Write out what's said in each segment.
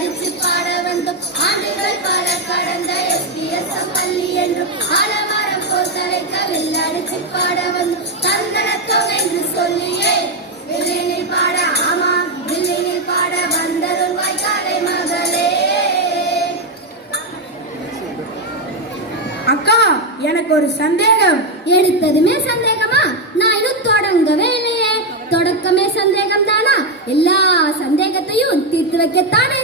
வில்லடிச்சு பாட வந்தோம் ஆண்டுகள் பல கடந்த எஸ்பிஎஸ் பள்ளி என்றும் ஆலமரம் போல் தலைக்க பாட வந்தோம் தந்தனத்தோ என்று சொல்லியே வில்லினில் பாட ஆமாம் வில்லினில் பாட வந்தருள்வாய் கலை மகளே. அக்கா எனக்கு ஒரு சந்தேகம். எடுத்ததுமே சந்தேகமா? நான் இன்னும் தொடங்கவே இல்லையே. தொடக்கமே சந்தேகம் தானா எல்லா சந்தேகத்தையும் தீர்த்து வைக்கத்தானே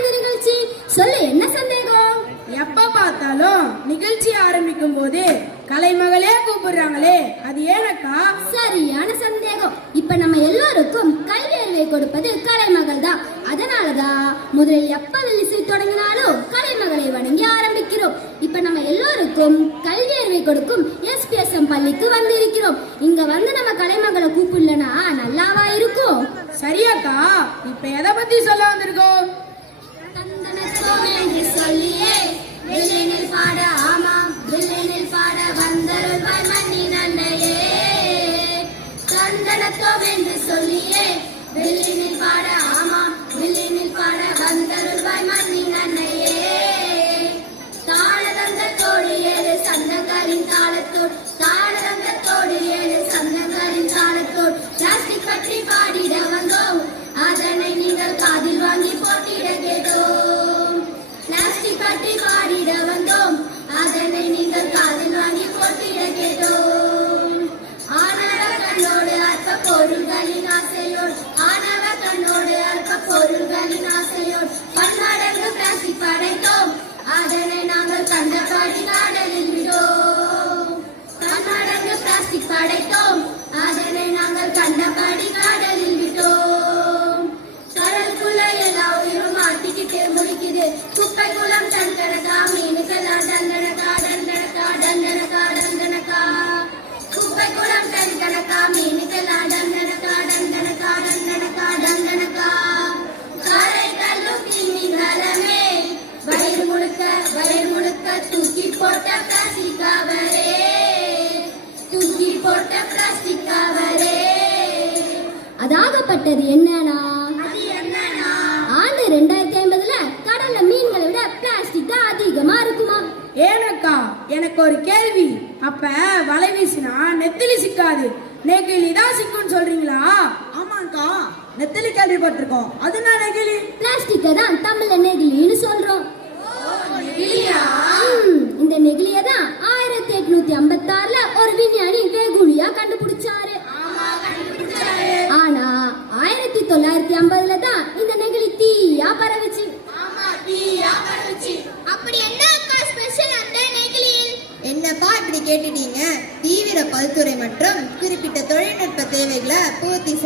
சொல்லு என்ன சந்தேகம்? எப்ப பார்த்தாலும் நிகழ்ச்சி ஆரம்பிக்கும் போது கலைமகளே கூப்பிடுறாங்களே அது ஏனக்கா? சரியான சந்தேகம். இப்ப நம்ம எல்லாருக்கும் கல்வி அறிவை கொடுப்பது கலைமகள் தான். அதனாலதான் முதலில் எப்ப வெள்ளிசை தொடங்கினாலும் கலைமகளை வணங்கி ஆரம்பிக்கிறோம். இப்ப நம்ம எல்லாருக்கும் கல்வி அறிவை கொடுக்கும் எஸ்பிஎஸ்எம் பள்ளிக்கு வந்திருக்கிறோம். இங்க வந்து நம்ம கலைமகளை கூப்பிடலனா நல்லாவா இருக்கும்? சரியக்கா இப்ப எதை பத்தி சொல்ல வந்திருக்கோம்? தந்தனத்தோம் என்று சொல்லியே. வில்லினில் பாட ஆமாம் வில்லினில் பாட வந்தருள்வாய் மண்ணின் அன்னையே தந்தனத்தோம் என்று சொல்லியே. வில்லினில் பாட ஆமாம் வில்லினில் பாட வந்தருள்வாய் மண்ணின் பன்மடங்கு அதாகப்பட்டது என்னன்னா? ஆண்டு ரெண்டாயிரத்தி ஐம்பதுல கடல்ல மீன்களை விட பிளாஸ்டிக் தான் அதிகமா இருக்குமா? ஏனக்கா எனக்கு ஒரு கேள்வி. அப்ப வலை வீசினா நெத்திலி சிக்காது. நெகிழி தான் சிக்குன்னு சொல்றீங்களா? ஆமாக்கா நெத்தலி கேள்விப்பட்டிருக்கோம். அது நான் நெகிழி? பிளாஸ்டிக்கை தான் தமிழ்ல நெகிழின்னு சொல்றோம். இந்த நெகிழிய தான் ஆயிரத்தி எட்நூத்தி ஐம்பத்தி ஆறுல ஒரு விஞ்ஞானி வேகுலியா கண்டுபிடிச்சாரு.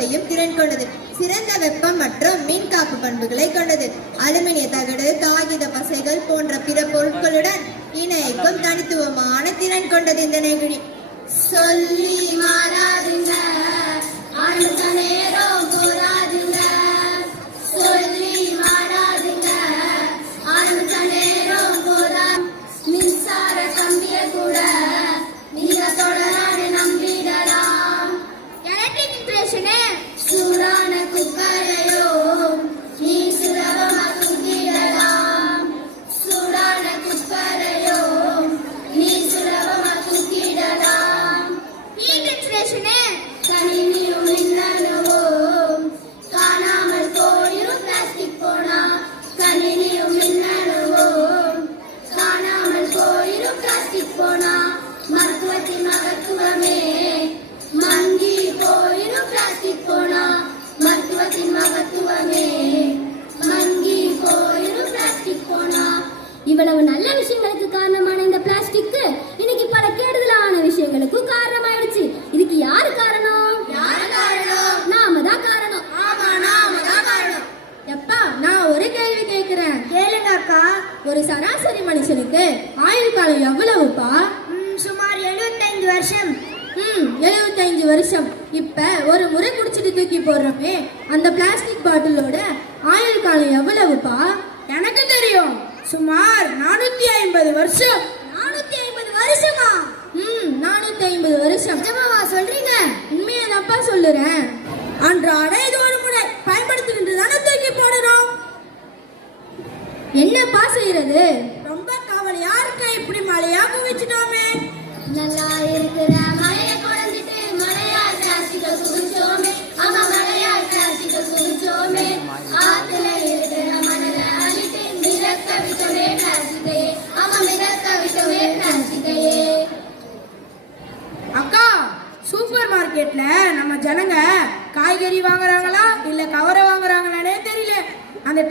செய்யும் திறன் கொண்டது. சிறந்த வெப்பம் மற்றும் மின் காப்பு பண்புகளை கொண்டது. அலுமினிய தகடு காகித பசைகள் போன்ற பிற பொருட்களுடன் இணைக்கும் தனித்துவமான திறன் கொண்டது இந்த நெகிழி. சொல்லி மாறாதுங்க அடுத்த நேரம் ஒரு சராசரி மனுஷனுக்கு ஆயுள் காலம் எவ்வளவுப்பா? சுமார் எழுபத்தைந்து வருஷம். ம் எழுபத்தைந்து வருஷம். இப்போ ஒரு முறை குடிச்சிட்டு தூக்கி போடுறோமே அந்த பிளாஸ்டிக் பாட்டிலோட ஆயுள் காலம் எவ்வளவுப்பா? எனக்கு தெரியும். சுமார் நானூத்தி ஐம்பது வருஷம். நானூத்தி ஐம்பது வருஷமா? ம் நானூத்தி ஐம்பது வருஷம். நிஜமாவா சொல்றீங்க? உண்மையை தப்பா சொல்லுறேன். அன்றாட இது ஒரு முறை தானே என்னப்பா செய்யறது? ரொம்ப கவலையா இருக்க இப்படி மழையா குவிச்சிட்டோமே நல்லா இருக்கிற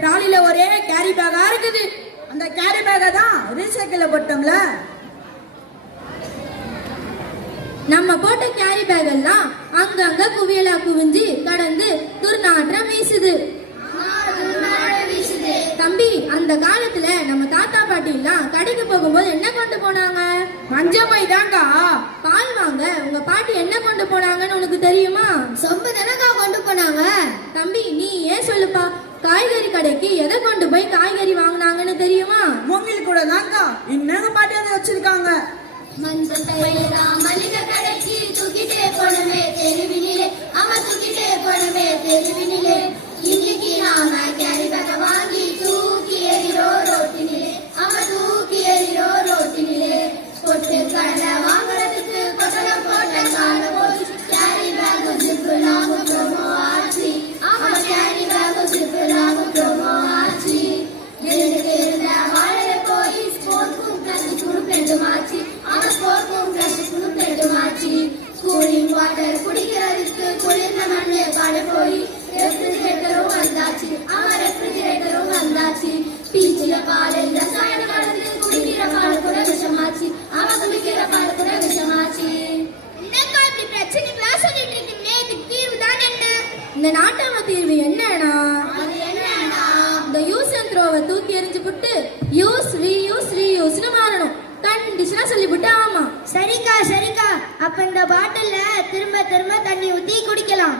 ட்ராலில ஒரே கேரி பேக்கா இருக்குது. அந்த கேரி பேக்கை தான் ரீசைக்கிள் போட்டோம்ல. நம்ம போட்ட கேரி பேக் எல்லாம் அங்கங்க குவியலா குவிஞ்சு கடந்து துர்நாற்றம் வீசுது. தம்பி அந்த காலத்துல நம்ம தாத்தா பாட்டி எல்லாம் கடைக்கு போகும்போது என்ன கொண்டு போனாங்க? மஞ்சள் பை தாங்கா பால் வாங்க உங்க பாட்டி என்ன கொண்டு போனாங்கன்னு உனக்கு தெரியுமா? சொம்பு தானக்கா கொண்டு போனாங்க. தம்பி நீ ஏன் சொல்லுப்பா? காய்கறி கடைக்கு எதை கொண்டு போய் காய்கறி வாங்குனாங்கன்னு தெரியுமா? மூங்கில் கூட தான்க்கா இன்னும் பாட்டி வச்சிருக்காங்க. மஞ்சள் கடைக்கு தூக்கிட்டே கலந்து குடிக்கிற பால் கூட விஷமாச்சு ஆமா குடிக்கிற பால் கூட விஷமாச்சு என்னக்கா இப்படி பிரச்சனைகளா சொல்லிட்டு இருக்கீங்க இதுக்கு தீர்வு தான் என்ன இந்த நாட்டாம தீர்வு என்னன்னா இந்த யூஸ் அண்ட் த்ரோவை தூக்கி எறிஞ்சு விட்டு யூஸ் ரீயூஸ் ரீயூஸ்னு மாறணும் கண்டிஷனா சொல்லிவிட்டு ஆமா சரிக்கா சரிக்கா அப்ப இந்த பாட்டில்ல திரும்ப திரும்ப தண்ணி ஊத்தி குடிக்கலாம்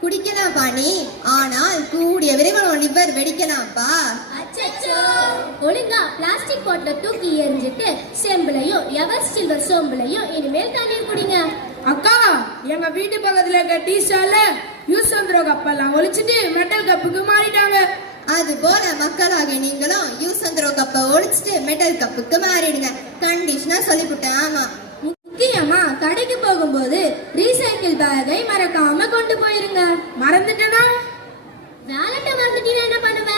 குடிக்கலாம் பாணி. ஆனால் கூடிய விரைவில் லிவர் வெடிக்கலாம்ப்பா அச்சச்சோ. ஒழுங்கா பிளாஸ்டிக் பாட்டில தூக்கி எறிஞ்சிட்டு செம்புலையும் எவர் சில்வர் சோம்புலையும் இனிமேல் தண்ணீர் குடிங்க. அக்கா எங்க வீட்டு பக்கத்துல இருக்க டீ ஸ்டால்ல யூஸ் அண்ட் த்ரோ கப்பெல்லாம் ஒழிச்சிட்டு மெட்டல் கப்புக்கு மாறிட்டாங்க. அது போல மக்களாக நீங்களும் யூஸ் அண்ட் த்ரோ கப்பை ஒழிச்சிட்டு மெட்டல் கப்புக்கு மாறிடுங்க. கண்டிஷனா சொல்லிவிட்டேன் ஆமா. முக்கியமா கடைக்கு போகும்போது ரீசைக்கிள் பேக்கை மறக்காம கொண்டு போயிருங்க. மறந்துட்டேனா? வேலட்ட மறந்துட்டீங்கன்னா என்ன பண்ணுவ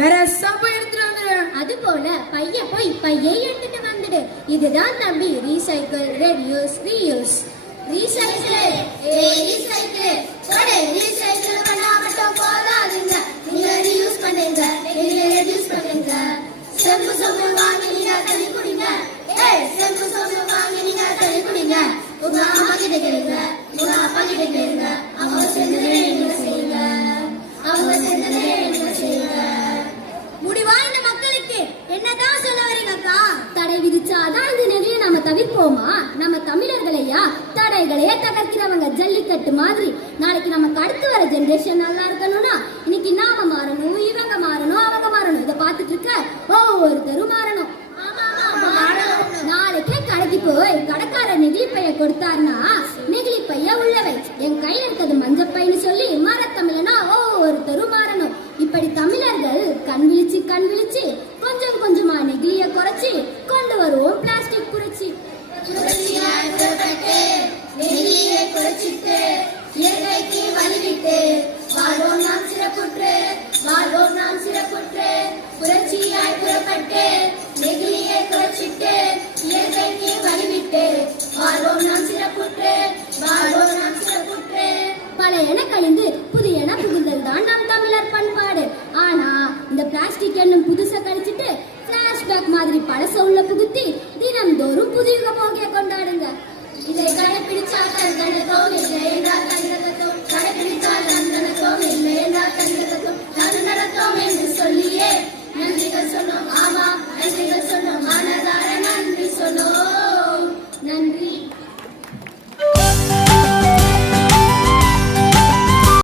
வேற சப்ப எடுத்துட்டு வந்துடுவேன் அது போல பைய போய் பையை எடுத்துட்டு வந்துடு. இதுதான் தம்பி ரீசைக்கிள் ரெடியூஸ் ரீயூஸ் ரீசைக்கிள் ஏ ரீசைக்கிள் போடு ரீசைக்கிள் பண்ணா மட்டும் போதாதுங்க நீங்க ரீயூஸ் பண்ணுங்க. நீங்க ரெடியூஸ் பண்ணுங்க. செம்பு சொம்பு வாங்கி நீங்க தண்ணி குடிங்க. ஏய் உங்க அம்மா கிட்ட கேளுங்க. உங்க அப்பா கிட்ட கேளுங்க. அவங்க நீங்க செய்யுங்க. அவங்க நீங்க செய்யுங்க. மக்களுக்கு என்னதான் சொல்ல வரீங்கக்கா தடை விதிச்சாதான் இந்த நிலையை நாம தவிர்ப்போமா? நம்ம தமிழர்களையா தடைகளையே தகர்க்கிறவங்க ஜல்லிக்கட்டு மாதிரி. நாளைக்கு நமக்கு அடுத்து வர ஜென்ரேஷன் நல்லா இருக்கணும்னா இன்னைக்கு நாம மாறணும் இவங்க மாறணும் அவங்க மாறணும். இதை பார்த்துட்டு இருக்க ஒவ்வொருத்தரும் மாறணும். நெகிழி கொடுத்தாருன்னா நெகிழி பைய உள்ளவை. என் கையில இருக்கிறது மஞ்சப்பைன்னு சொல்லி மாறத்தமிழனா ஓ ஒருத்தரும் மாறணும் இப்படி தமிழர்கள் கண் விழிச்சு கண் விழிச்சு கொஞ்சம் கொஞ்சமா நெகிழிய குறைச்சி கொண்டு வருவோம் பிளாஸ்டிக் புரட்சி. நெகிழியை குறைச்சிட்டு இயற்கைக்கு வழிவிட்டு வாழ்வோம் நாம் சிறப்புற்று வாழ்வோம் நாம் சிறப்புற்று புரட்சியாய் புறப்பட்டு